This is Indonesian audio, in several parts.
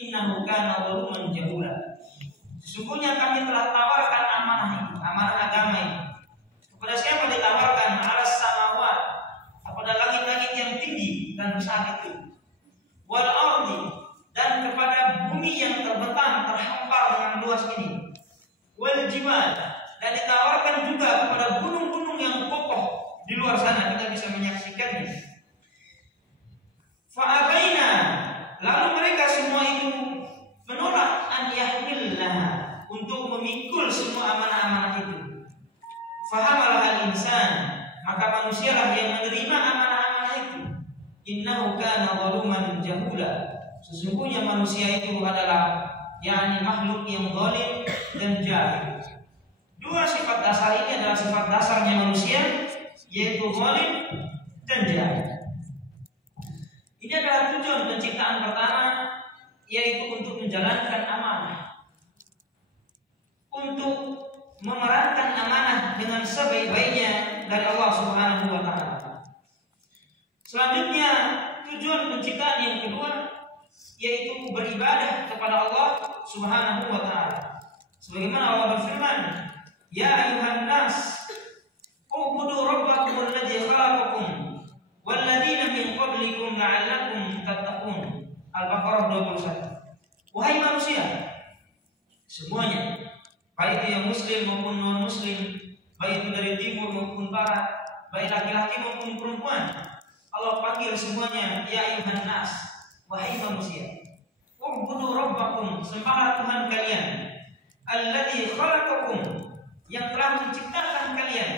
innahu kana zaluman jahula. Sesungguhnya kami telah tawarkan amanah ini, amanah agama ini. Kepada siapa ditawarkan? Alas samawat, kepada langit-langit yang tinggi dan besar itu. Wal ardi, dan kepada bumi yang terbentang terhampar dengan luas ini. Wal jibal, dan ditawarkan juga kepada gunung-gunung yang kokoh di luar sana, kita bisa menyaksikannya. Fa'abaina, lalu mereka semua itu menolak an yahmilna, untuk memikul semua amanah-amanah itu. Fahamalah al-insan, maka manusialah yang menerima amanah-amanah itu. Innahu kana zaluman jahula, sesungguhnya manusia itu adalah makhluk yang zalim dan jahil. Dua sifat dasar ini adalah sifat dasarnya manusia, yaitu zalim dan jahil. Ini adalah tujuan penciptaan pertama, yaitu untuk menjalankan amanah, untuk memerankan amanah dengan sebaik-baiknya dari Allah Subhanahu wa Ta'ala. Selanjutnya, tujuan penciptaan yang kedua, yaitu beribadah kepada Allah Subhanahu wa Ta'ala. Sebagaimana Allah berfirman, ya ayuhan nas, ubudu rabbakum alladzi khalaqakum walladzina min qablikum la'allakum tattaqun. Al-Baqarah 21. Wahai manusia semuanya, baik itu yang muslim maupun non muslim, baik itu dari timur maupun barat, baik laki-laki maupun perempuan, Allah panggil semuanya, ya ayuhan nas, wahai manusia. Ubudu rabbakum, sembahlah Tuhan kalian, alladzi khalaqakum, yang telah menciptakan kalian,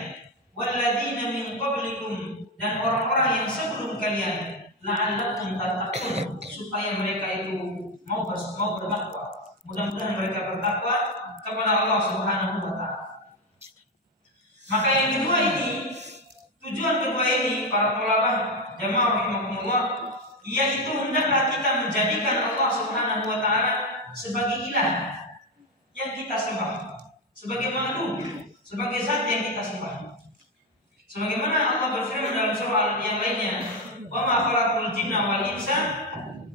walladzina min qablikum, dan orang-orang yang sebelum kalian, la'allakum tattaqun, supaya mereka itu mau bertakwa. Mudah-mudahan mereka bertakwa kepada Allah Subhanahu wa Ta'ala. Maka yang kedua ini, tujuan kedua ini, para ulama jamaah rahimakumullah, yaitu hendaklah kita menjadikan Allah Subhanahu wa Ta'ala sebagai ilah yang kita sembah, sebagai makhluk, sebagai zat yang kita sembah. Sebagaimana Allah berfirman dalam surah yang lainnya, wa ma khalaqul jinna wal insa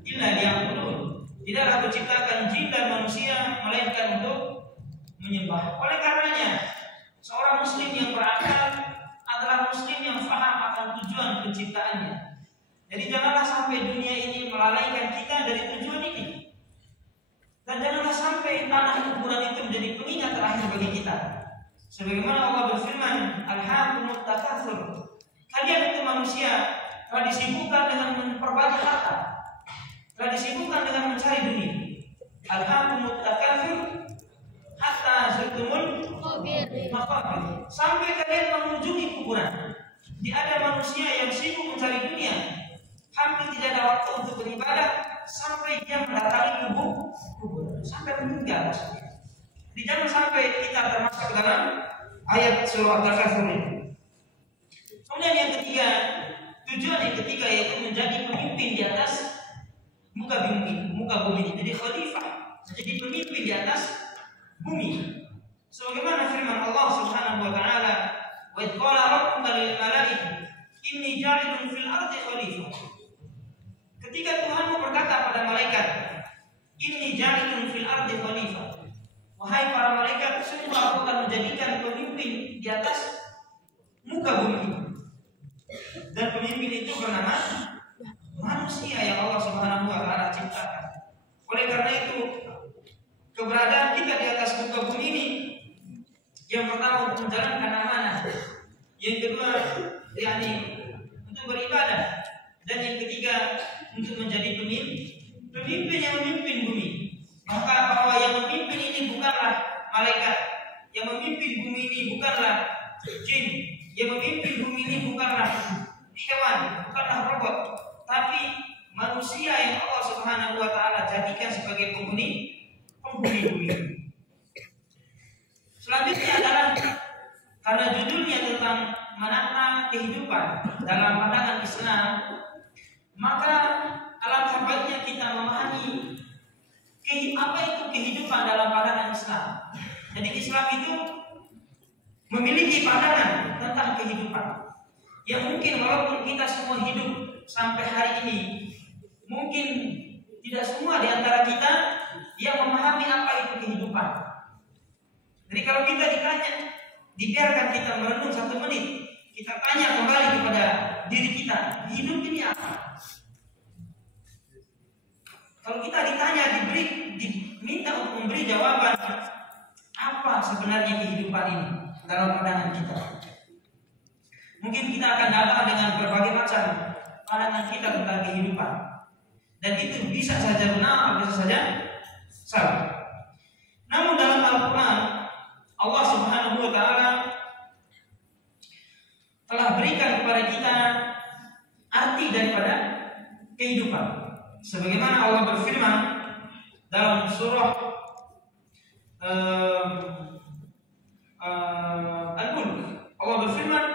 illa liya'budun. Tidaklah kuciptakan jin dan manusia melainkan untuk menyembah. Oleh karenanya, seorang muslim yang berakal adalah muslim yang faham akan tujuan penciptaannya. Jadi janganlah sampai dunia ini melalaikan kita dari tujuan ini. Dan janganlah sampai tanah kuburan itu menjadi pengingat terakhir bagi kita. Sebagaimana Allah berfirman, alhaakumut takatsur. Kalian itu manusia telah disibukkan dengan memperbanyak harta, telah disibukkan dengan mencari dunia. Alhaakumut takatsur hatta zurtumul maqabir, sampai kalian mengunjungi kuburan. Di ada manusia yang sibuk mencari dunia, hampir tidak ada waktu untuk beribadah, sampai dia mendatangi kuburan, sampai meninggal. Di jangan sampai kita termasuk dalam ayat surah Al-Kahfi ini. Kemudian yang ketiga, tujuan yang ketiga yaitu menjadi pemimpin di atas muka bumi. Jadi khalifah, menjadi pemimpin di atas bumi. Sebagaimana firman Allah Subhanahu wa Ta'ala, wa idh qala rabbuka lil malaikati inni ja'ilun fil ardi khalifah. Ketika Tuhanmu berkata pada malaikat, inni ja'ilun fil ardi khalifah, wahai para malaikat, sungguh aku akan menjadikan pemimpin di atas muka bumi ini. Dan pemimpin itu bernama manusia yang Allah Subhanahu wa Ta'ala ciptakan. Oleh karena itu, keberadaan kita di atas muka bumi ini, yang pertama untuk menjalankan amanah, yang kedua untuk beribadah, dan yang ketiga untuk menjadi pemimpin yang memimpin bumi. Maka bahwa yang memimpin ini bukanlah malaikat, yang memimpin bumi ini bukanlah jin, yang memimpin bumi ini bukanlah hewan, bukanlah robot, tapi manusia yang Allah Subhanahu wa Ta'ala jadikan sebagai penghuni bumi. Selanjutnya adalah karena judulnya tentang menata kehidupan dalam pandangan Islam, maka alangkah baiknya kita memahami apa itu kehidupan dalam pandangan Islam. Jadi Islam itu memiliki pandangan tentang kehidupan yang mungkin walaupun kita semua hidup sampai hari ini, mungkin tidak semua di antara kita kalau kita ditanya, dibiarkan kita merenung 1 menit, kita tanya kembali kepada diri kita, hidup ini apa? Kalau kita ditanya, diminta untuk memberi jawaban, apa sebenarnya kehidupan ini dalam pandangan kita? Mungkin kita akan datang dengan berbagai macam pandangan kita tentang kehidupan, dan itu bisa saja benar, bisa saja salah. Namun dalam Al-Quran, Allah Subhanahu wa Ta'ala telah berikan kepada kita arti daripada kehidupan. Sebagaimana Allah berfirman dalam surah Al-Mulk, Allah berfirman,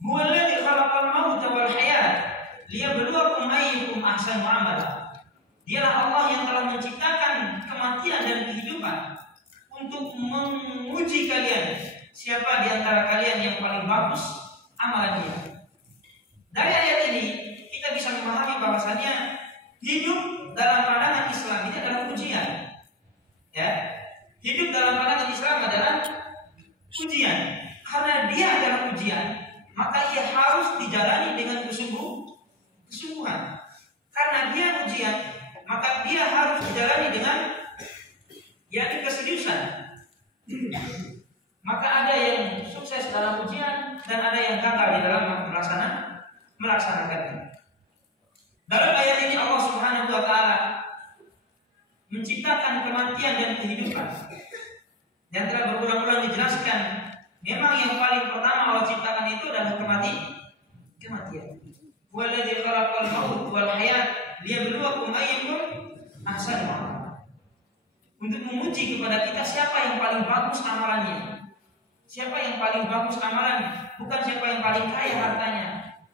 "Huwallazi khalaqal mauta wal hayat liyabluwakum ayyukum ahsanu amala." Dialah Allah yang telah menciptakan kematian dan kehidupan untuk menguji kalian, siapa di antara kalian yang paling bagus amalannya. Dari ayat ini kita bisa memahami bahwasannya hidup dalam pandangan Islam ini adalah ujian. Ya, hidup dalam pandangan Islam adalah ujian. Karena dia adalah ujian, maka ia harus dijalani dengan kesungguhan. Karena dia ujian, maka dia harus dijalani dengan keseriusan. Maka ada yang sukses dalam ujian dan ada yang gagal di dalam melaksanakannya. Dalam ayat ini Allah Subhanahu wa Ta'ala menciptakan kematian dan kehidupan. Yang telah berulang-ulang dijelaskan, memang yang paling pertama Allah ciptakan itu adalah kematian. Waladzi khalaqal maut wal hayat liyabluwakum ayyukum ahsanu amala. Untuk menguji kepada kita siapa yang paling bagus amalannya. Siapa yang paling bagus amalannya, bukan siapa yang paling kaya hartanya,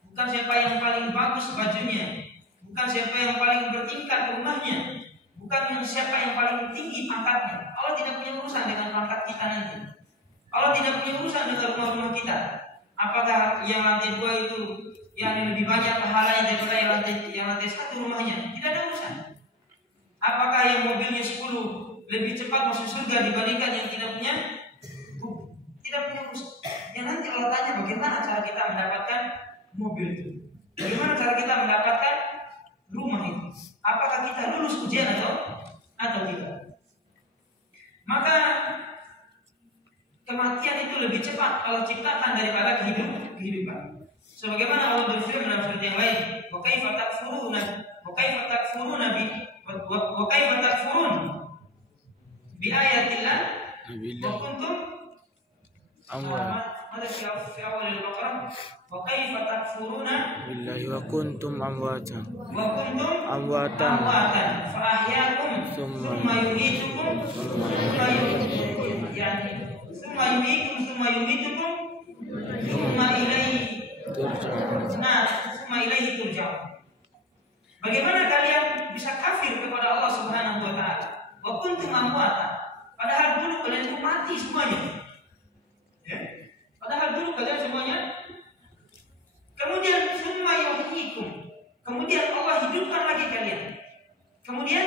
bukan siapa yang paling bagus bajunya, bukan siapa yang paling bertingkat rumahnya, bukan siapa yang paling tinggi pangkatnya. Allah tidak punya urusan dengan pangkat kita nanti. Allah tidak punya urusan dengan rumah-rumah kita. Apakah yang lantai 2 itu yang lebih banyak pahalanya daripada yang lantai 1 rumahnya? Tidak ada urusan. Apakah yang mobilnya 10 lebih cepat masuk surga dibandingkan yang tidak punya? Tidak punya urusan. Yang nanti Allah tanya bagaimana cara kita mendapatkan mobil itu, bagaimana cara kita mendapatkan rumah itu, apakah kita lulus ujian atau tidak. Maka kematian itu lebih cepat kalau ciptakan daripada kehidupan. Sebagaimana Allah berfirman dalam surat yang lain, wa kaifa takfurun bi ayatillah wa kuntum Mada fi awal al-Baqarah, wa kaifa takfuruna billahi wa kuntum amwatan fa ahyaakum thumma yumitukum thumma ilaihi turja'un. Bagaimana kalian bisa kafir kepada Allah Subhanahu wa Ta'ala? Wa kuntum amwatan, padahal dulu kalian itu mati semuanya. Padahal dulu kalian semuanya. Kemudian summa yuhyikum, kemudian Allah hidupkan lagi kalian. Kemudian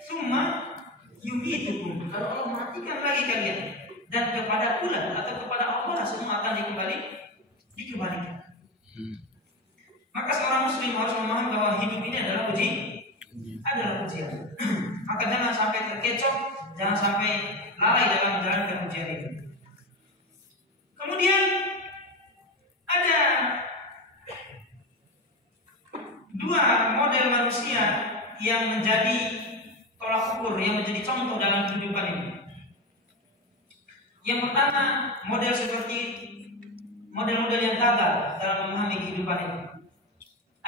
summa yumitukum, lalu Allah matikan lagi kalian. Dan kepada ulah atau kepada Allah semua akan dikembalikan. Maka seorang muslim harus memahami bahwa hidup ini adalah ujian. Maka jangan sampai terkecoh, jangan sampai lalai dalam menjalankan ujian itu. Kemudian ada 2 model manusia yang menjadi tolak ukur, yang menjadi contoh dalam kehidupan ini. Yang pertama, model yang gagal dalam memahami kehidupan ini.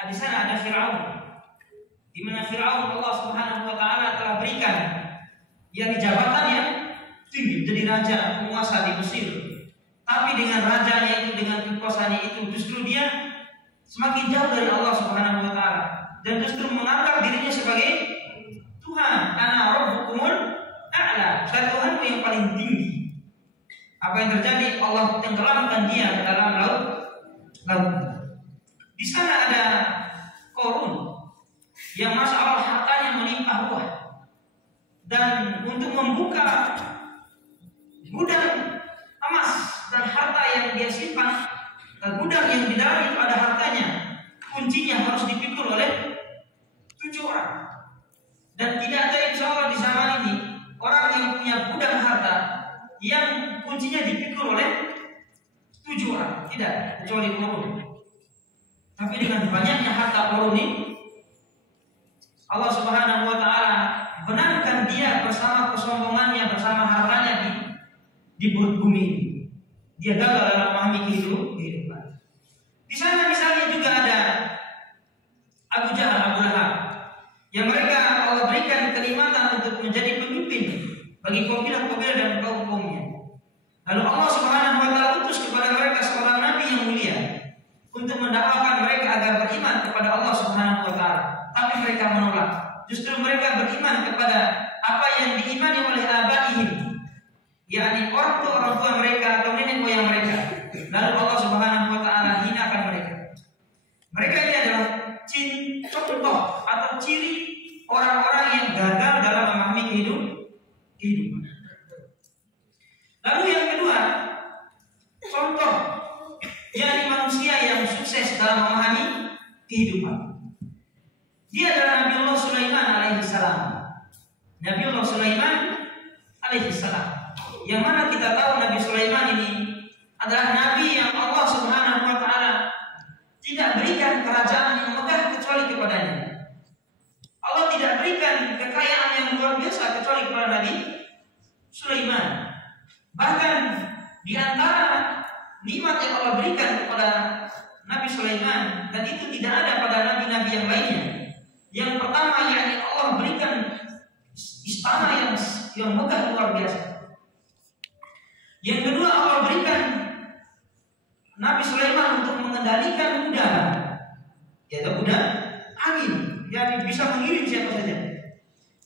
Di sana ada Fir'aun, di mana Fir'aun Allah Subhanahu wa Ta'ala telah berikan jabatan yang tinggi, jadi raja penguasa di Mesir. Tapi dengan rajanya itu, dengan kekuasaannya itu, justru dia semakin jauh dari Allah Subhanahu wa Ta'ala dan justru menganggap dirinya sebagai Tuhan. Ana rabbukumul a'la, saya Tuhanmu yang paling tinggi. Apa yang terjadi? Allah tenggelamkan dia ke dalam laut. Di sana ada Korun yang masya Allah hartanya melimpah ruah, dan untuk membuka gudang emas dan harta yang dia simpan, gudang yang di dalam itu ada hartanya, kuncinya harus dipikul oleh 7 orang. Dan tidak ada insya Allah di zaman ini orang yang punya gudang harta yang kuncinya dipikul oleh 7 orang, tidak, kecuali Qarun. Tapi dengan banyaknya harta Qarun ini, Allah Subhanahu wa taala benamkan dia bersama kesombongannya, bersama hartanya di perut bumi ini. Dia gagal dalam memahami kehidupan. Di sana misalnya juga ada Abu Jahal, Abu Lahab, yang mereka Allah berikan kenikmatan untuk menjadi pemimpin bagi kabilah-kabilah dan kaum-kaumnya. Lalu Allah Subhanahu wa taala utus kepada mereka seorang nabi yang mulia untuk mendakwakan mereka agar beriman kepada Allah Subhanahu wa taala. Tapi mereka menolak. Justru mereka beriman kepada apa yang diimani oleh abaihim, yakni orang tua mereka atau nenek moyang mereka. Lalu Allah Subhanahu wa taala hinakan mereka. Mereka ini adalah contoh atau ciri orang-orang yang gagal dalam memahami kehidupan. Lalu yang kedua, contoh yakni manusia yang sukses dalam memahami kehidupan. Dia adalah Nabiullah Sulaiman alaihissalam. Nabiullah Sulaiman alaihissalam, yang mana kita tahu Nabi Sulaiman ini adalah nabi yang Allah Subhanahu wa taala tidak berikan kerajaan yang megah kecuali kepadanya. Allah tidak berikan kekayaan yang luar biasa kecuali kepada Nabi Sulaiman. Bahkan di antara nikmat yang Allah berikan kepada Nabi Sulaiman, dan itu tidak ada pada nabi-nabi yang lainnya. Yang pertama yakni Allah berikan istana yang megah luar biasa. Yang kedua, Allah berikan Nabi Sulaiman untuk mengendalikan udara, yaitu udara angin, yang bisa mengirim siapa saja.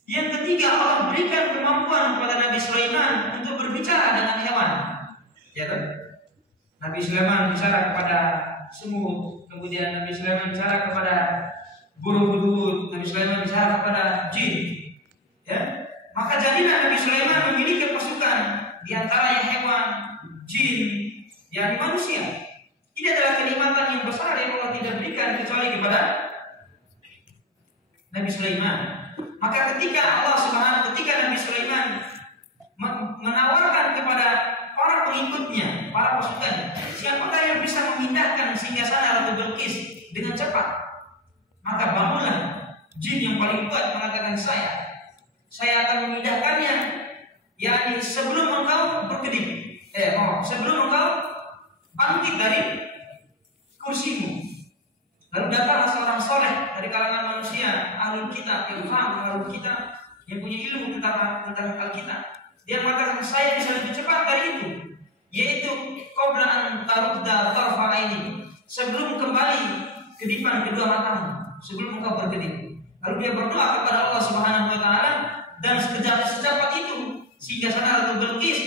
Yang ketiga, Allah berikan kemampuan kepada Nabi Sulaiman untuk berbicara dengan hewan, ya kan? Nabi Sulaiman bicara kepada semut, kemudian Nabi Sulaiman bicara kepada burung hudhud, Nabi Sulaiman bicara kepada jin, ya. Maka jadilah Nabi Sulaiman memiliki pasukan di antaranya hewan, jin, yakni manusia. Ini adalah kenikmatan yang besar yang Allah tidak berikan kecuali kepada Nabi Sulaiman. Maka ketika Nabi Sulaiman menawarkan kepada para pengikutnya, para pasukan, siapakah yang bisa memindahkan singgasana Ratu Bilqis dengan cepat? Maka bangunlah jin yang paling kuat mengatakan, saya akan memindahkannya, yakni sebelum engkau berkedip, sebelum engkau bangkit dari kursimu. Lalu datanglah seorang soleh dari kalangan manusia, ahlul kitab, yang paham ahlul kitab, yang punya ilmu tentang Alkitab. Dia mengatakan, saya bisa lebih cepat dari itu, yaitu qabla an tarudda tarfa'aini, sebelum kembali kedipan kedua matamu, sebelum engkau berkedip. Lalu dia berdoa kepada Allah Subhanahu wa taala, dan secepat itu singgasana Ratu Bilqis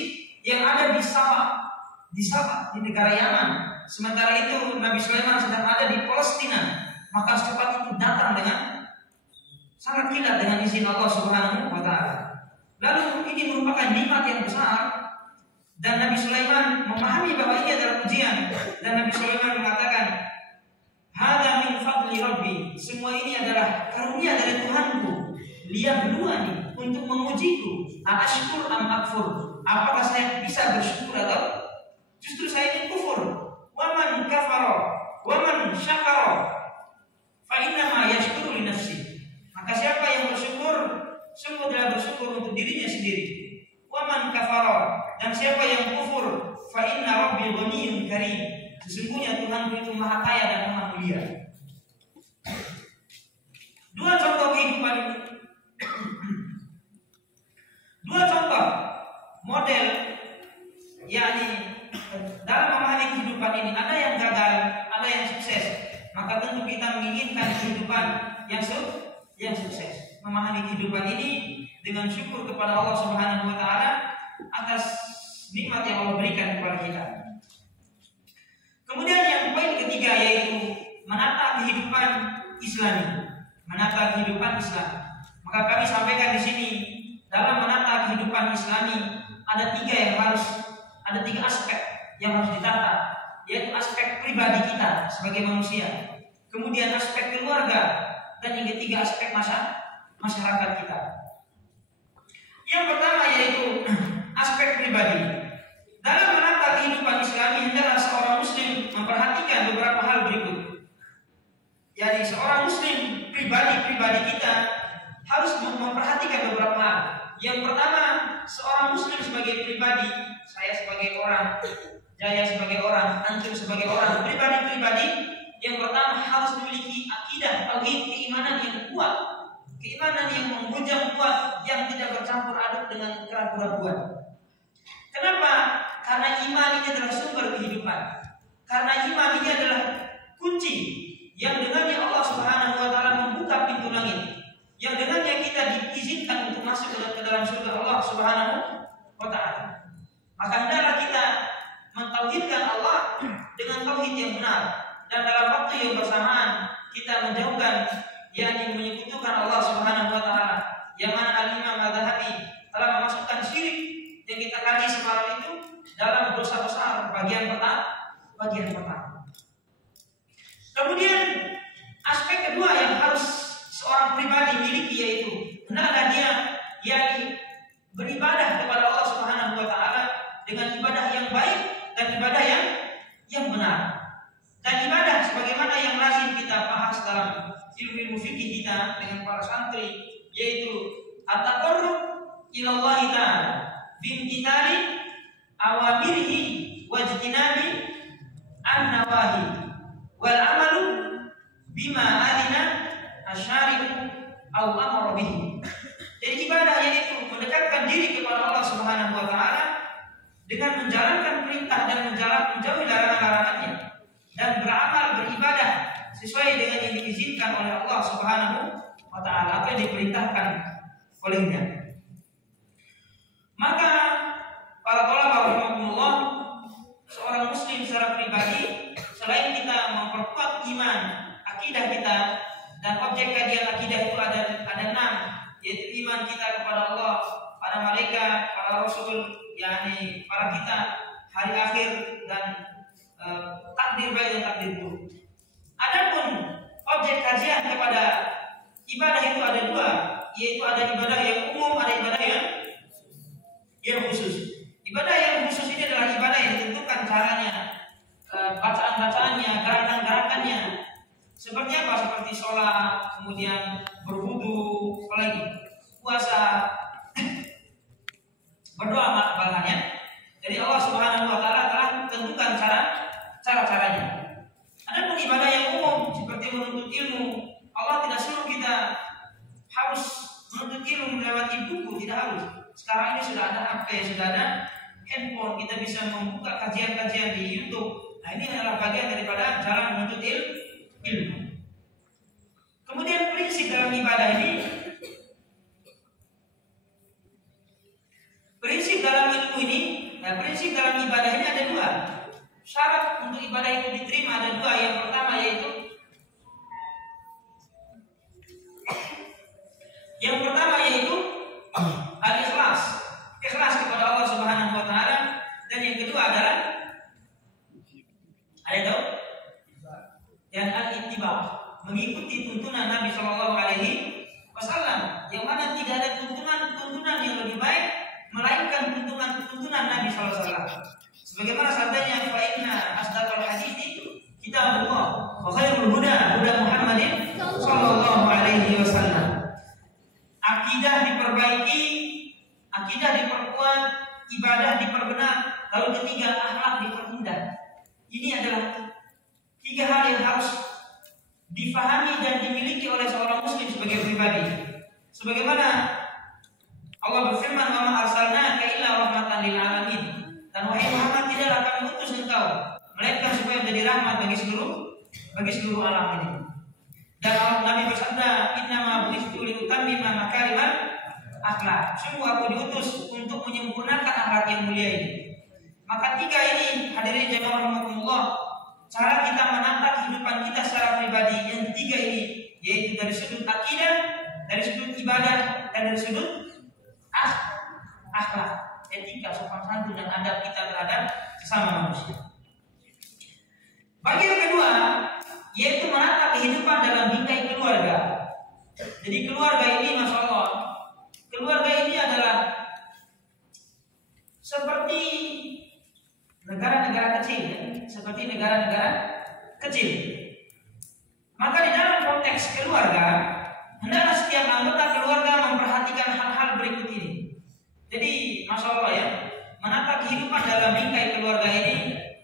yang ada di Sabah di negara Yaman. Sementara itu Nabi Sulaiman sedang ada di Palestina. Maka secepat itu datang dengan sangat kilat dengan izin Allah Subhanahu wa taala. Lalu ini merupakan nikmat yang besar, dan Nabi Sulaiman memahami bahwa ini adalah ujian, dan Nabi Sulaiman mengatakan, "Hada min fadli Rabbi." Semua ini adalah karunia dari Tuhanku. Liyabluwani, untuk mengujiku. Ashkur am akfur, apakah saya bisa bersyukur atau justru saya ingin kufur. Waman kafara waman syakara fa innama yashkuru li nafsi. Maka siapa yang bersyukur, sungguh adalah bersyukur untuk dirinya sendiri. Waman kafara, dan siapa yang kufur, fa inna rabbi ghaniyyun karim. Sesungguhnya Tuhan itu maha kaya dan maha mulia. Dua contoh kehidupan ini. Dua contoh model, yakni dalam memahami kehidupan ini, ada yang gagal, ada yang sukses. Maka tentu kita menginginkan kehidupan yang sukses. Memahami kehidupan ini dengan syukur kepada Allah Subhanahu wa taala atas nikmat yang Allah berikan kepada kita. Kemudian yang poin ketiga, yaitu menata kehidupan Islami. Menata kehidupan Islam. Maka kami sampaikan di sini, dalam menata kehidupan Islami ada tiga aspek yang harus ditata, yaitu aspek pribadi kita sebagai manusia, kemudian aspek keluarga, dan yang ketiga aspek masyarakat kita. Yang pertama yaitu aspek pribadi. Dalam menata kehidupan Islami, hendaklah seorang muslim memperhatikan beberapa hal berikut. Jadi seorang muslim pribadi kita harus memperhatikan beberapa hal. Yang pertama, seorang muslim sebagai pribadi, saya sebagai orang, Jaya sebagai orang, antum sebagai orang, pribadi yang pertama harus memiliki akidah, tauhid, keimanan yang kuat, keimanan yang menghujam kuat, yang tidak bercampur aduk dengan keraguan-keraguan. Kenapa? Karena iman ini adalah sumber kehidupan. Karena iman ini adalah kunci yang dengannya Allah Subhanahu wa taala membuka pintu langit, yang dengannya kita diizinkan untuk masuk ke dalam surga Allah Subhanahu wa taala. Maka hendaklah kita mentauhidkan Allah dengan tauhid yang benar, dan dalam waktu yang bersamaan kita menjauhkan yang menyekutukan Allah Subhanahu wa taala, yang mana Al-Imam Al-Zahabi telah memasukkan syirik yang kita kaji semalam itu dalam dosa besar bagian pertama. Kemudian aspek kedua yang harus seorang pribadi miliki yaitu hendaklah dia yakni beribadah kepada Allah Subhanahu wa taala dengan ibadah yang baik dan ibadah yang benar. Dan ibadah sebagaimana yang lazim kita bahas dalam ilmu fikih kita dengan para santri, yaitu at-taqarrub ila Allah ta'ala bimtithali awamirihi wajtinabi an-nawahi wal amalu bima adina asyari'u aw amara bihi. Jadi ibadah yaitu mendekatkan diri kepada Allah Subhanahu wa taala dengan menjalankan perintah dan menjauhi larangan-larangannya, dan beramal beribadah sesuai dengan yang diizinkan oleh Allah Subhanahu wa taala atau yang diperintahkan olehnya. Maka para ulama rahimahumullah, seorang muslim secara pribadi selain kita memperkuat iman, akidah kita, dan objek kajian akidah itu ada 6, yaitu iman kita kepada Allah, para malaikat, para rasul, yakni para kita, hari akhir, dan takdir baik dan takdir buruk. Adapun objek kajian kepada ibadah itu ada 2, yaitu ada ibadah yang umum, ada ibadah yang khusus. Ibadah yang khusus ini adalah ibadah yang ditentukan caranya, bacaan-bacaannya, gerakan-gerakannya. Seperti apa? Seperti sholat, kemudian berwudu, apalagi puasa, berdoa bahkannya. Jadi Allah Subhanahu wa taala telah tentukan cara-caranya. Adapun ibadah yang umum seperti menuntut ilmu, Allah tidak suruh kita harus menuntut ilmu melewati buku, tidak harus. Sekarang ini sudah ada HP, sudah ada handphone, kita bisa membuka kajian-kajian di YouTube. Nah, ini adalah bagian daripada jalan menuntut ilmu. Kemudian prinsip dalam ibadah ini, prinsip dalam ilmu ini, prinsip dalam ibadah ini ada 2. Syarat untuk ibadah itu diterima ada 2. Yang pertama yaitu al-ikhlas, ikhlas kepada Allah Subhanahu wa taala, dan yang kedua adalah dan al-ittiba, mengikuti tuntunan Nabi Shallallahu alaihi wasallam, yang mana tidak ada tuntunan yang lebih baik melainkan tuntunan Nabi Shallallahu alaihi wasallam. Sebagaimana sabdanya, fa inna asdaqal hadithi kitabullah wa khairul huda Muhammadin sallallahu alaihi wasallam. Akidah diperbaiki, akidah diperkuat, ibadah diperbenar, lalu ketiga akhlak diperindah. Ini adalah 3 hal yang harus difahami dan dimiliki oleh seorang muslim sebagai pribadi. Sebagaimana Allah berfirman, "Wa ma arsalnaka illa rahmatan lil alamin." Dan wahai Muhammad, tidaklah kami utus engkau melainkan supaya menjadi rahmat bagi seluruh alam ini. Dan Nabi bersabda, "Innama bu'istu liutammima makarimal akhlak." Sungguh aku diutus untuk menyempurnakan akhlak yang mulia ini. Maka 3 ini, hadirin jemaah rahimakumullah, cara kita menata kehidupan kita secara pribadi yang 3 ini, yaitu dari sudut akidah, dari sudut ibadah, dan dari sudut akhlak. etika, sopan santun dan adab kita terhadap sesama manusia. Bagian kedua yaitu menata kehidupan dalam bingkai keluarga. Jadi keluarga ini, masya Allah, keluarga ini adalah seperti negara-negara kecil, ya? Seperti negara-negara kecil. Maka di dalam konteks keluarga, hendaklah setiap anggota keluarga memperhatikan hal-hal berikut ini. Jadi, masya Allah ya, menata kehidupan dalam bingkai keluarga ini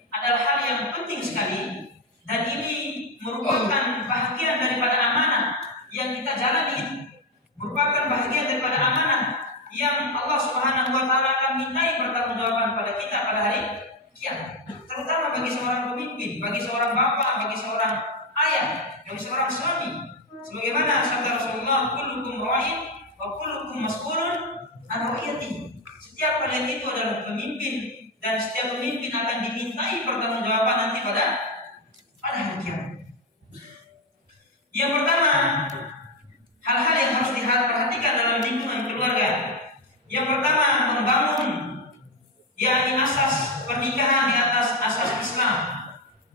adalah hal yang penting sekali, dan ini merupakan bahagian daripada amanah yang kita jalani, merupakan bahagian daripada amanah yang Allah Subhanahu wa taala akan mintai pertanggungjawaban pada kita pada hari kiamat. Terutama bagi seorang pemimpin, bagi seorang bapak, bagi seorang ayah, bagi seorang suami. Sebagaimana sabda Rasulullah, kullukum ra'in wa kullukum mas'ulun an ra'iyatihi. Setiap kalian itu adalah pemimpin, dan setiap pemimpin akan dimintai pertanggungjawaban nanti pada hari kiamat. Yang pertama, hal-hal yang harus diperhatikan dalam lingkungan keluarga. Yang pertama, membangun yakni asas pernikahan di atas asas Islam,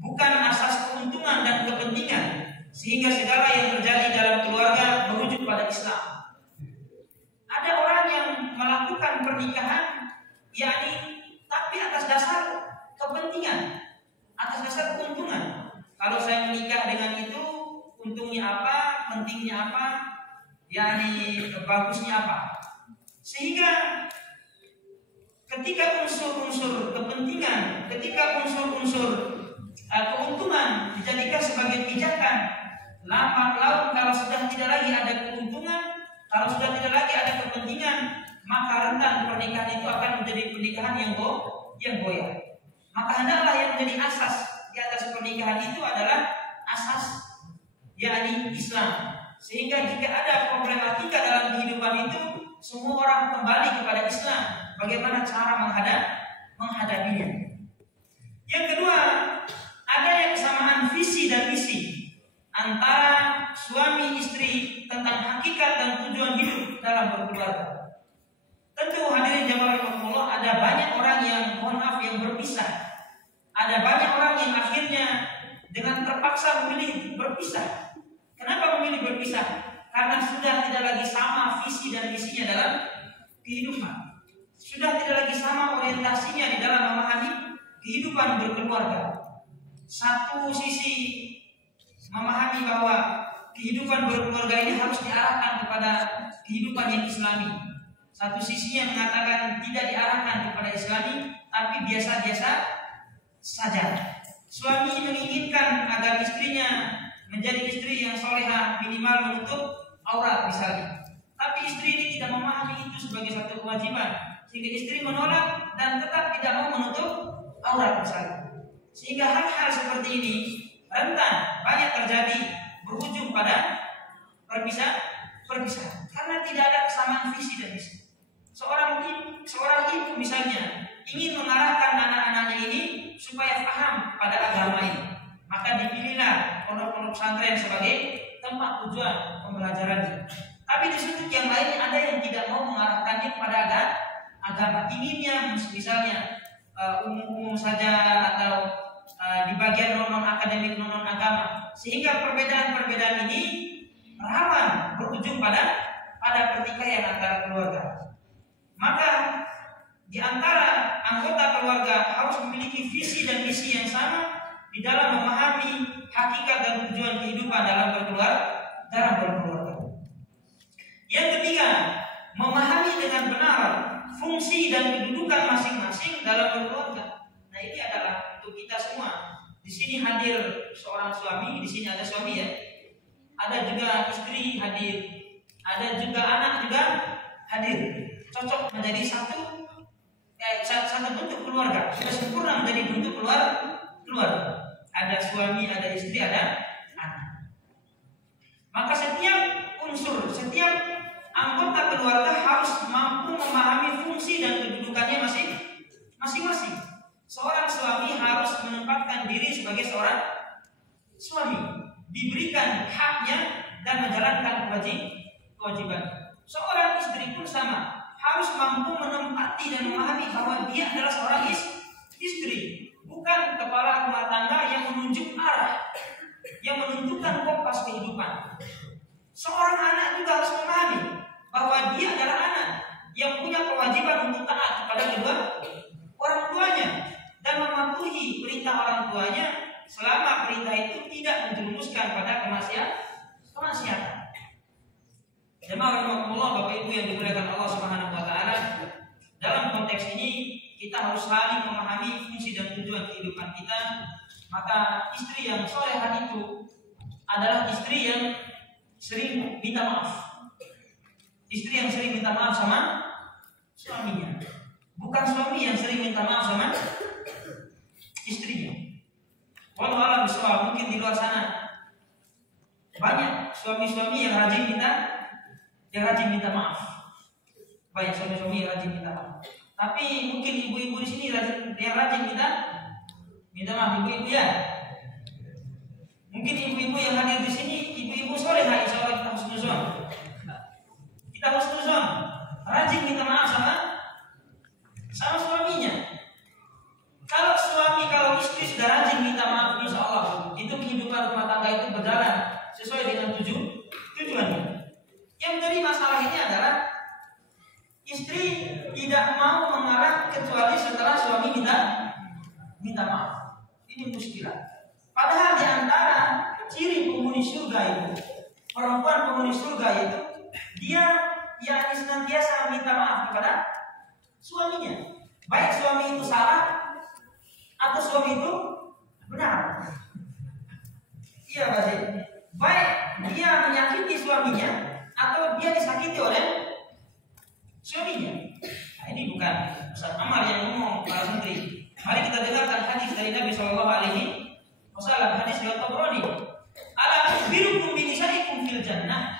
bukan asas keuntungan dan kepentingan, sehingga segala yang terjadi dalam keluarga merujuk pada Islam. Ada orang yang melakukan pernikahan yakni tapi atas dasar kepentingan, atas dasar keuntungan. Kalau saya menikah dengan itu, untungnya apa, pentingnya apa, yakni bagusnya apa. Sehingga ketika unsur-unsur kepentingan, ketika unsur-unsur keuntungan dijadikan sebagai pijakan, lalu kalau sudah tidak lagi ada keuntungan, kalau sudah tidak lagi ada kepentingan, maka rentan pernikahan itu akan menjadi pernikahan yang goyah. Maka hendaklah yang menjadi asas di atas pernikahan itu adalah asas yakni Islam. Sehingga jika ada problematika dalam kehidupan itu, semua orang kembali kepada Islam. Bagaimana cara menghadapinya? Yang kedua, adanya kesamaan visi dan misi antara suami istri tentang hakikat dan tujuan hidup dalam berkeluarga. Tentu hadirin jamaah rahimakumullah, ada banyak orang yang yang berpisah. Ada banyak orang yang akhirnya dengan terpaksa memilih berpisah. Kenapa memilih berpisah? Karena sudah tidak lagi sama visi dan misinya dalam kehidupan. Sudah tidak lagi sama orientasinya di dalam memahami kehidupan berkeluarga. Satu sisi memahami bahwa kehidupan berkeluarga ini harus diarahkan kepada kehidupan yang Islami. Satu sisinya mengatakan tidak diarahkan kepada Islami, tapi biasa-biasa saja. Suami menginginkan agar istrinya menjadi istri yang soleha, minimal menutup aurat misalnya. Tapi istri ini tidak memahami itu sebagai satu kewajiban, sehingga istri menolak dan tetap tidak mau menutup aurat misalnya. Sehingga hal-hal seperti ini rentan banyak terjadi, berujung pada perpisahan karena tidak ada kesamaan visi dan misi. Seorang ibu misalnya ingin mengarahkan anak-anaknya ini supaya paham pada agama ini, maka dipilihlah pondok-pondok pesantren sebagai tempat tujuan pembelajarannya. Tapi di sudut yang lain ada yang tidak mau mengarahkannya kepada agama, inginnya misalnya umum-umum saja atau di bagian non akademik, non agama, sehingga perbedaan-perbedaan ini rawan berujung pada pertikaian antara keluarga. Maka di antara anggota keluarga harus memiliki visi dan misi yang sama di dalam memahami hakikat dan tujuan kehidupan dalam berkeluarga. Yang ketiga, memahami dengan benar fungsi dan kedudukan masing-masing dalam berkeluarga. Nah, ini adalah untuk kita semua. Di sini hadir seorang suami, di sini ada suami ya. Ada juga istri hadir, ada juga anak juga hadir. Cocok menjadi satu bentuk keluarga. Sudah sempurna menjadi bentuk keluarga. Ada suami, ada istri, ada anak. Maka setiap unsur, setiap anggota keluarga harus mampu memahami fungsi dan kedudukannya masing-masing. Seorang suami harus menempatkan diri sebagai seorang suami, diberikan haknya dan menjalankan kewajiban. Seorang istri pun sama, harus mampu menempati dan memahami bahwa dia adalah seorang istri, bukan kepala rumah tangga yang menunjuk arah, yang menentukan kompas kehidupan. Seorang anak juga harus memahami bahwa dia adalah anak yang punya kewajiban untuk taat kepada kedua orang tuanya dan mematuhi perintah orang tuanya selama perintah itu tidak menjerumuskan pada kemaksiatan. Jemaah rahimakumullah, Bapak Ibu yang dimuliakan Allah Subhanahu wa taala, dalam konteks ini kita harus saling memahami fungsi dan tujuan kehidupan kita. Maka istri yang solehah itu adalah istri yang sering minta maaf. Istri yang sering minta maaf sama suaminya, bukan suami yang sering minta maaf sama istrinya. Wallahu a'lam bishawab. Mungkin di luar sana banyak suami-suami yang rajin minta maaf. Banyak suami-suami yang rajin minta maaf. Tapi mungkin ibu-ibu di sini yang rajin minta maaf, ibu-ibu ya. Mungkin ibu-ibu yang hadir di sini, ibu-ibu solehah, insyaallah kita husnuzon. Kita husnuzon, rajin minta maaf sama suaminya. Kalau istri sudah rajin minta maaf, insyaallah itu kehidupan rumah tangga itu berjalan sesuai dengan tujuannya. Yang menjadi masalah ini adalah istri tidak mau mengarah kecuali setelah suami minta maaf. Ini muskilah. Padahal di antara ciri penghuni surga itu, perempuan penghuni surga itu, dia yang senantiasa minta maaf kepada suaminya. Baik suami itu salah atau suami itu benar. Iya pasti. Baik dia menyakiti suaminya atau dia disakiti oleh suaminya. Nah, ini bukan Ustaz Amar yang ngomong, para santri. Mari kita dengarkan hadis dari Nabi Shallallahu Alaihi Wasallam, hadis riwayat Tabrani. Ala ukhbirukum bi nisaikum fil jannah.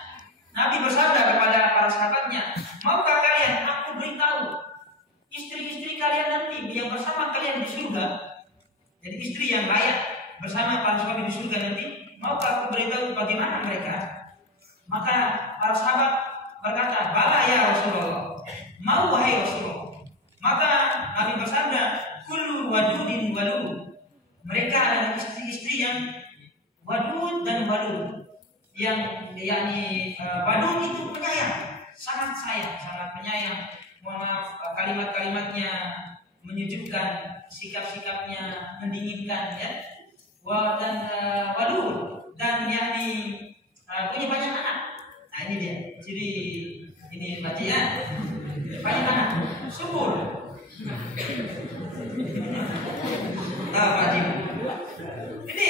Nabi bersabda kepada para sahabatnya, maukah kalian aku beritahu istri-istri kalian nanti yang bersama kalian di surga? Jadi istri yang layak bersama para suami di surga nanti, maukah aku beritahu bagaimana mereka? Maka para sahabat berkata, bala ya Rasulullah, mau wahai Rasulullah. Maka Nabi bersabda, kullu wadudin walud. Mereka adalah istri-istri yang wadud dan walud. Yang yakni wadud itu penyayang, sangat sayang, sangat penyayang. Mohon maaf, kalimat-kalimatnya menyejukkan, sikap-sikapnya mendinginkan, ya. Dan walud dan yakni punya banyak anak. Nah ini dia. Jadi ini baca ya. Banyak anak, subur. Ini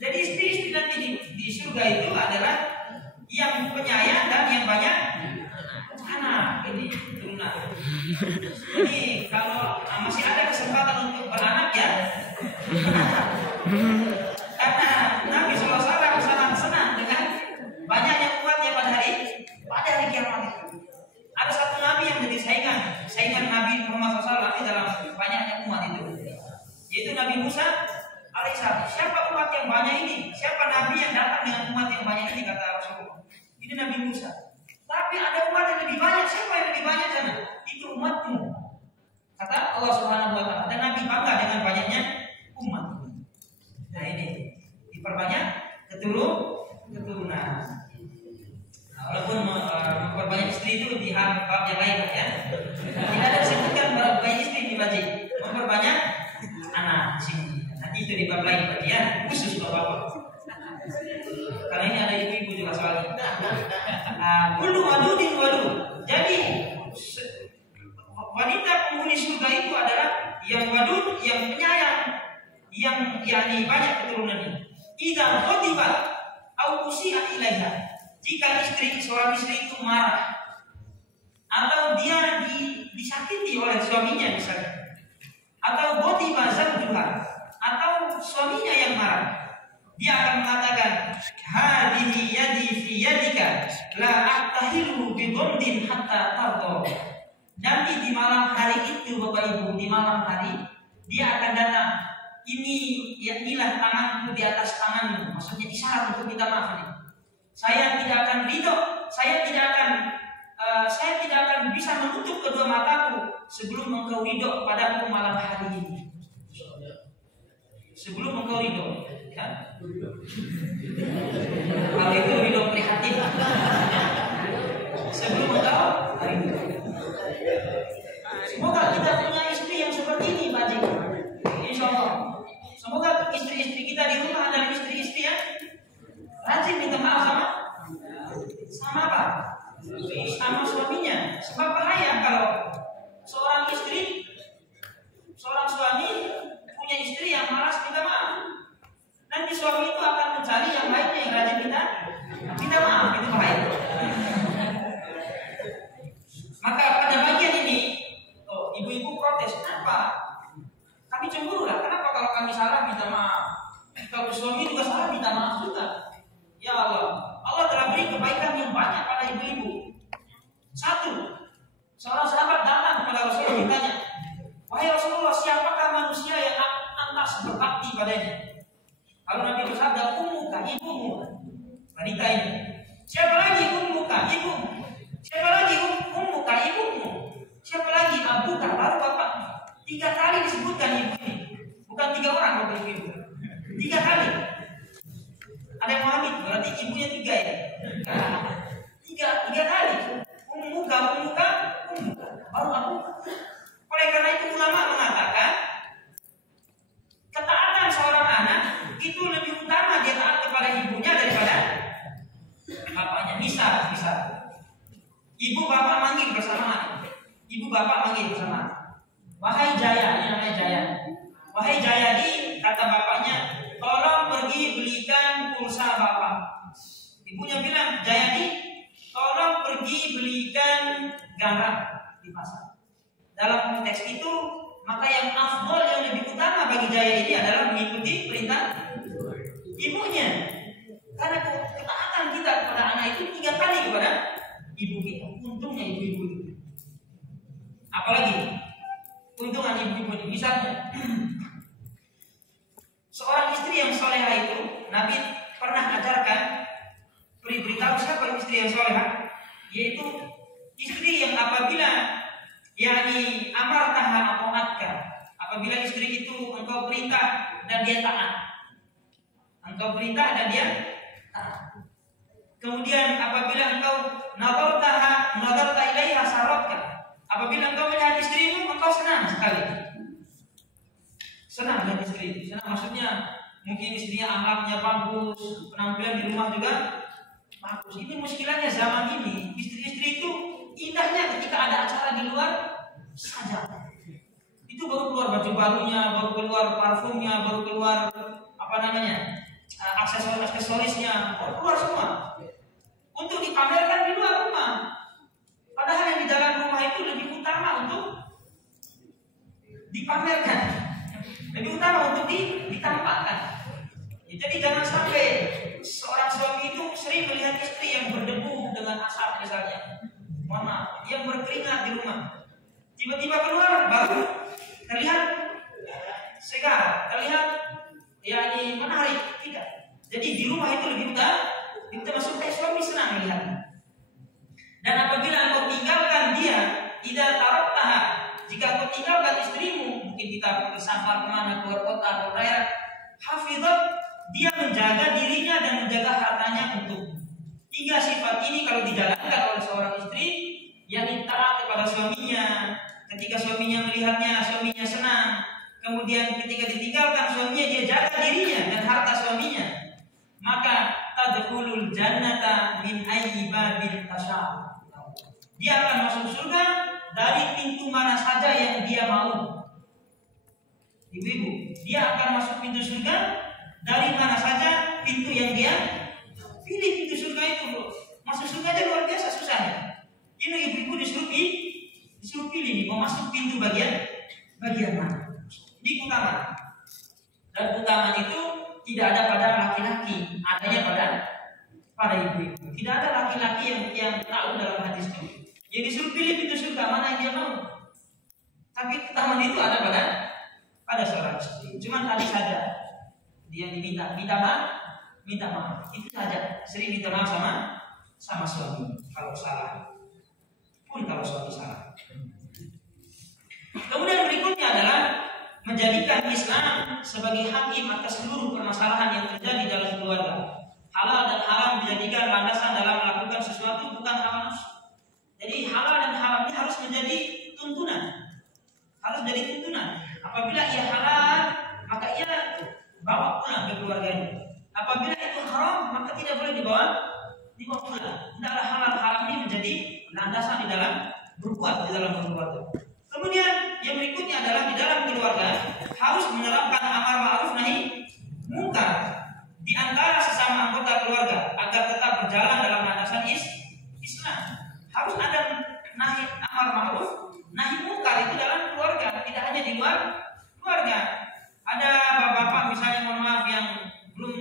jadi istri-istri nanti di surga itu adalah yang penyayang dan yang banyak anak. Ini turunan. Jadi kalau masih ada kesempatan untuk beranak ya. Karena Nabi SAW sangat senang dengan banyaknya umatnya pada hari kiamat. Ada satu nabi yang menjadi saingan Nabi Muhammad SAW dalam banyaknya umat itu, yaitu Nabi Musa alaihissalam. Siapa umat yang banyak ini? Siapa nabi yang datang dengan umat yang banyak ini? Kata Rasulullah, ini Nabi Musa. Tapi ada umat yang lebih banyak. Siapa yang lebih banyak sana? Itu umatmu, kata Allah Subhanahu wa taala. Dan Nabi bangga dengan banyaknya umat. Nah ini diperbanyak keturunan. Walaupun memperbanyak istri itu di hal bab yang lain ya. Tidak ada disebutkan memperbanyak istri di baji, memperbanyak anak di sini. Nanti itu di bab lain berarti ya, khusus bapak-bapak. Karena ini ada ibu-ibu juga soalnya. Kullu wadudin walud. Jadi wanita penghuni surga itu adalah yang wadud, yang penyayang, yang yakni banyak keturunannya. Idza khatibat au usiha ilaiha. Jika seorang istri itu marah atau dia disakiti oleh suaminya misalnya, atau ghadiba zawjuha, atau suaminya yang marah, dia akan mengatakan, hadhihi yadi fi yadika la aqtahilu bi ghamdin hatta tardo. Nanti di malam hari itu Bapak Ibu, di malam hari dia akan datang, inilah tanganku di atas tanganmu, maksudnya isyarat untuk minta maaf nih. Saya tidak akan ridho, saya tidak akan akan bisa menutup kedua mataku sebelum engkau ridho padaku malam hari ini. Sebelum engkau ridho, ya. Kalau itu ridho prihatin. Sebelum engkau ridho. Semoga kita punya istri yang seperti ini, Pak Haji. Insya Allah. Semoga istri-istri kita di rumah adalah istri-istri yang rajin minta maaf sama apa? Sama suaminya. Sebab bahaya kalau seorang suami punya istri yang malas minta maaf. Nanti suami itu akan mencari yang lainnya yang rajin minta maaf. Itu bahaya. Maka pada bagian ini, ibu-ibu protes, kenapa? Kami cemburu lah. Kenapa kalau kami salah minta maaf? Kalau suami juga salah minta maaf juga. Ya Allah, Allah telah beri kebaikan yang banyak pada ibu-ibu. Satu, seorang sahabat datang kepada Rasulullah ditanya, wahai Rasulullah, siapakah manusia yang antas berbakti padanya? Kalau Nabi bersabda, ummuka, ibumu, wanita ini. Siapa lagi ummuka, ibumu? Siapa lagi ummuka, ibumu? Siapa lagi abuka, baru bapak? 3 kali disebutkan ibu ini. Bukan 3 orang bapak ibu. 3 kali. Ada yang memahami, berarti ibunya 3 ya. 3 kali. Ummuka, baru aku. Oleh karena itu ulama mengatakan ketaatan seorang anak itu lebih utama dia taat kepada ibunya daripada bapaknya. Misal, ibu bapak manggil bersamaan. Wahai Jaya, ini namanya Jaya. Wahai Jayadi, kata bapaknya, tolong pergi belikan pulsa bapak. Ibunya bilang, Jayadi, tolong pergi belikan garam di pasar. Dalam konteks itu, maka yang afdol, yang lebih utama bagi Jaya ini adalah mengikuti perintah ibunya. Karena ketaatan kita kepada anak itu 3 kali kepada ibu kita. Untungnya ibu-ibu itu. Apalagi keuntungan ibu-ibu ini. Misalnya, seorang istri yang soleha itu, Nabi pernah ajarkan, beritahu siapa istri yang soleha, yaitu istri yang apabila amartaha ata'atka, apabila istri itu engkau perintah dan dia taat. Kemudian apabila engkau nadarta ilaiha saratka, apabila engkau melihat istrimu, engkau senang sekali. Senang melihat istri. Senang maksudnya mungkin istrinya akhlaknya bagus, penampilan di rumah juga bagus. Ini muskilahnya zaman ini. Istri-istri itu indahnya ketika ada acara di luar saja. Itu baru keluar baju barunya, baru keluar parfumnya, baru keluar aksesorisnya, baru keluar semua. Untuk dipamerkan di luar rumah. Padahal yang di dalam rumah itu lebih utama untuk dipamerkan, lebih utama untuk ditampakkan. Ya, jadi jangan sampai seorang suami itu sering melihat istri yang berdebu dengan asap misalnya, yang berkeringat di rumah, tiba-tiba keluar baru terlihat segar, terlihat menarik. Tidak. Jadi di rumah itu lebih utama, kita masuk suami senang melihatnya. Dan apabila engkau tinggalkan dia, tidak taraktaha, jika engkau tinggalkan istrimu, mungkin kita bersafar kemana, keluar kota atau daerah, hafizat, dia menjaga dirinya dan menjaga hartanya untuk 3 sifat ini kalau dijalankan oleh seorang istri, yang taat kepada suaminya, ketika suaminya melihatnya, suaminya senang, kemudian ketika ditinggalkan suaminya, dia jaga dirinya dan harta suaminya, maka tadkhulul jannata min ayyi babin tasha. Dia akan masuk surga dari pintu mana saja yang dia mau. Ibu-ibu, dia akan masuk pintu surga dari mana saja pintu yang dia pilih. Pintu surga itu, masuk surga aja luar biasa susahnya. Ini ibu-ibu disuruh pilih nih, mau masuk pintu bagian mana. Ini utama. Dan utama itu tidak ada pada laki-laki, adanya pada ibu-ibu. Tidak ada laki-laki yang tahu dalam hadis itu. Yang disuruh pilih pintu surga mana yang dia mau. Tapi ketahuan itu ada pada seorang istri. Cuma tadi saja dia minta maaf. Itu saja. Sering minta maaf sama suami kalau salah. Pun kalau suami salah. menjadikan Islam sebagai hakim atas seluruh permasalahan yang terjadi dalam keluarga. Halal dan haram dijadikan landasan dalam melakukan sesuatu, bukan hawa nafsu. Jadi halal dan haram ini harus menjadi tuntunan. Harus jadi tuntunan. Apabila ia halal, maka ia bawa pulang ke keluarganya. Apabila itu haram, maka tidak boleh dibawa pulang. Tidaklah halal ini menjadi landasan di dalam berbuat di dalam keluarga. Kemudian yang berikutnya adalah di dalam keluarga harus menerapkan amar ma'ruf nahi munkar di antara sesama anggota keluarga agar tetap berjalan dalam landasan Islam. Harus ada nahi amar ma'ruf nahi munkar itu dalam keluarga, tidak hanya di luar keluarga. Ada bapak-bapak misalnya, mohon maaf, yang belum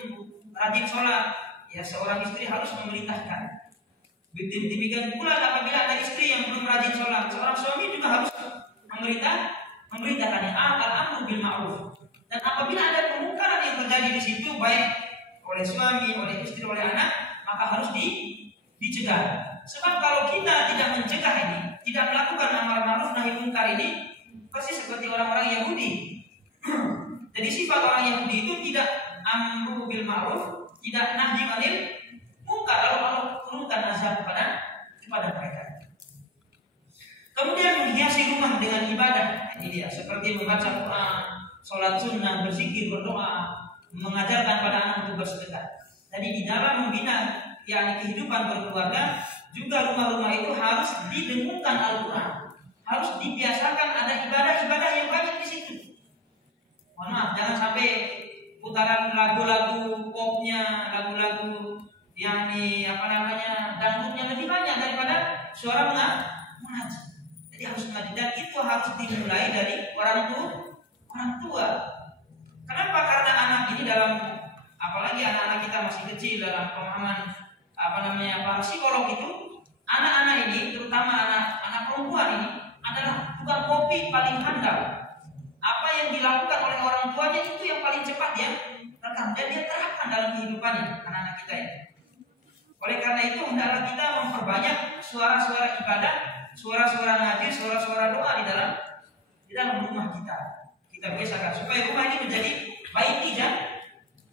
rajin sholat, ya seorang istri harus memerintahkan. Demikian pula apabila ada istri yang belum rajin sholat, seorang suami juga harus memerintahkannya al-amru bil ma'ruf. Dan apabila ada kemungkaran yang terjadi di situ, baik oleh suami, oleh istri, oleh anak, maka harus dicegah. Sebab kalau kita tidak mencegah ini, tidak melakukan amar ma'ruf nahi munkar ini, persis seperti orang-orang Yahudi. Jadi sifat orang Yahudi itu tidak amru bil ma'ruf, tidak nahi anil munkar, lalu Allah turunkan azab kepada mereka. Kemudian menghiasi rumah dengan ibadah, ini dia, seperti membaca Quran, sholat sunnah, berzikir, berdoa, mengajarkan pada anak untuk bersedekah. Jadi di dalam membina yakni kehidupan berkeluarga, juga rumah-rumah itu harus didengungkan Al-Quran, harus dibiasakan ada ibadah-ibadah yang banyak di situ. Mohon maaf, jangan sampai putaran lagu-lagu popnya, lagu-lagu yakni dangdutnya lebih banyak daripada suara mengaji. Jadi harus mengaji, dan itu harus dimulai dari orang tua. Kenapa? Karena anak ini dalam, apalagi anak-anak kita masih kecil, dalam pemahaman para psikolog itu, anak-anak ini, terutama anak perempuan ini, adalah tukang kopi paling handal. Apa yang dilakukan oleh orang tuanya itu yang paling cepat dia rekam dan dia terapkan dalam kehidupannya anak-anak kita ini. Oleh karena itu hendaklah kita memperbanyak suara-suara ibadah, suara-suara ngaji, suara-suara doa di dalam rumah kita. Kita biasakan supaya rumah ini menjadi baik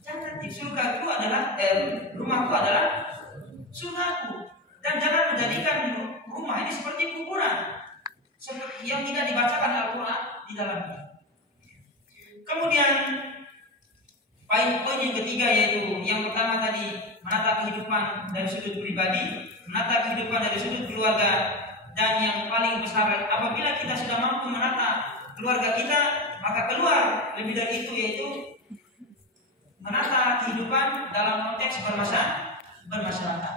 jangan di surgaku adalah rumahku adalah surgaku, dan jangan menjadikan rumah ini seperti kuburan yang tidak dibacakan Al-Quran di dalamnya. Kemudian poin yang ketiga, yaitu yang pertama tadi menata kehidupan dari sudut pribadi, menata kehidupan dari sudut keluarga, dan yang paling besar apabila kita sudah mampu menata keluarga kita, maka keluar lebih dari itu, yaitu menata kehidupan dalam konteks bermasyarakat.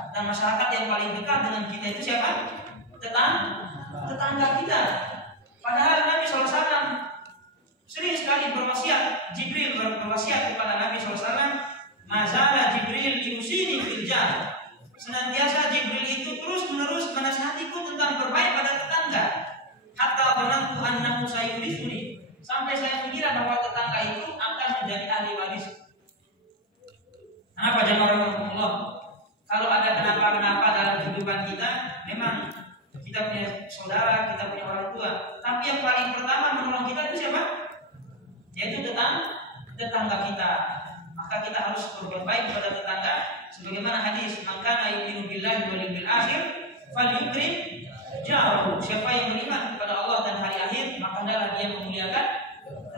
Dan masyarakat yang paling dekat dengan kita itu siapa? Tetangga kita. Padahal Nabi SAW sering sekali berwasiat, Jibril berwasiat kepada Nabi SAW, mazala Jibril yusini fil jar. Senantiasa Jibril itu terus-menerus menasihatiku tentang berbaik pada tetangga. Hatta dhanantu annahu sayurithuni. Sampai saya mengira bahwa tetangga itu akan menjadi ahli waris. Kenapa jemaah Allah? Kalau ada kenapa-kenapa dalam kehidupan kita, memang kita punya saudara, kita punya orang tua. Tapi yang paling pertama menolong kita itu siapa? Yaitu tetangga kita. Maka kita harus berbuat baik kepada tetangga, sebagaimana hadis, "Man kana yu'minu billahi wal yawmil akhir falyukrim jarahu." Siapa yang beriman kepada Allah dan hari akhir, maka hendaklah dia memuliakan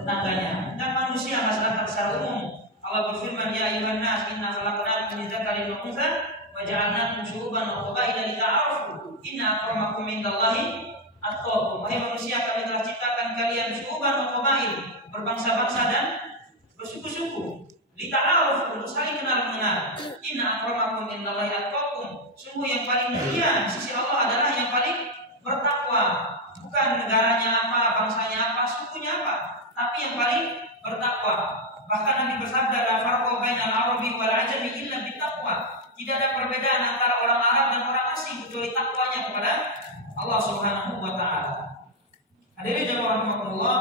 tetangganya. Dan manusia, masyarakat secara umum, Allah berfirman, "Ya ayyuhan nas, inna khalaqnakum min dzakarin wa untha wa ja'alnakum syu'uban wa qabaila lita'arafu. Inna akramakum indallahi atqakum." Wahai manusia, kami telah ciptakan kalian syu'uban wa qabail, berbangsa-bangsa dan bersuku-suku. Lita'arafu, untuk saling kenal-mengenal. Inna akramakum indallahi atqakum. Sungguh yang paling mulia di sisi Allah adalah yang paling bertakwa. Bukan negaranya apa, bangsanya apa, sukunya apa, tapi yang paling bertakwa. Bahkan Nabi bersabda, "La farqa bainal arabi wal ajami illa bittaqwa." Tidak ada perbedaan antara orang Arab dan orang asing kecuali takwanya kepada Allah Subhanahu wa taala. Hadirin jemaah rahimakumullah,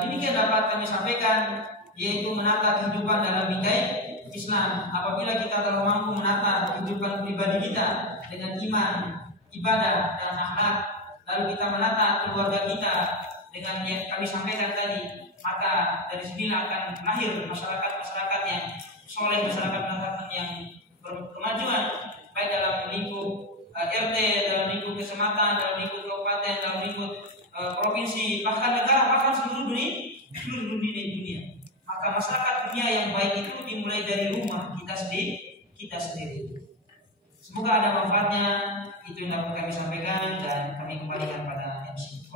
demikian dapat kami sampaikan, yaitu menata kehidupan dalam bingkai Islam. Apabila kita telah mampu menata kehidupan pribadi kita dengan iman, ibadah, dan akhlak, lalu kita menata keluarga kita dengan yang kami sampaikan tadi, maka dari sinilah akan lahir masyarakat-masyarakat yang soleh, masyarakat-masyarakat yang berkemajuan, baik dalam lingkup RT, dalam lingkup kecamatan, dalam lingkup kabupaten, dalam lingkup provinsi, bahkan negara, bahkan seluruh dunia. Maka masyarakat dunia yang baik itu dimulai dari rumah kita sendiri. Semoga ada manfaatnya. Itu yang dapat kami sampaikan dan kami kembalikan pada MC.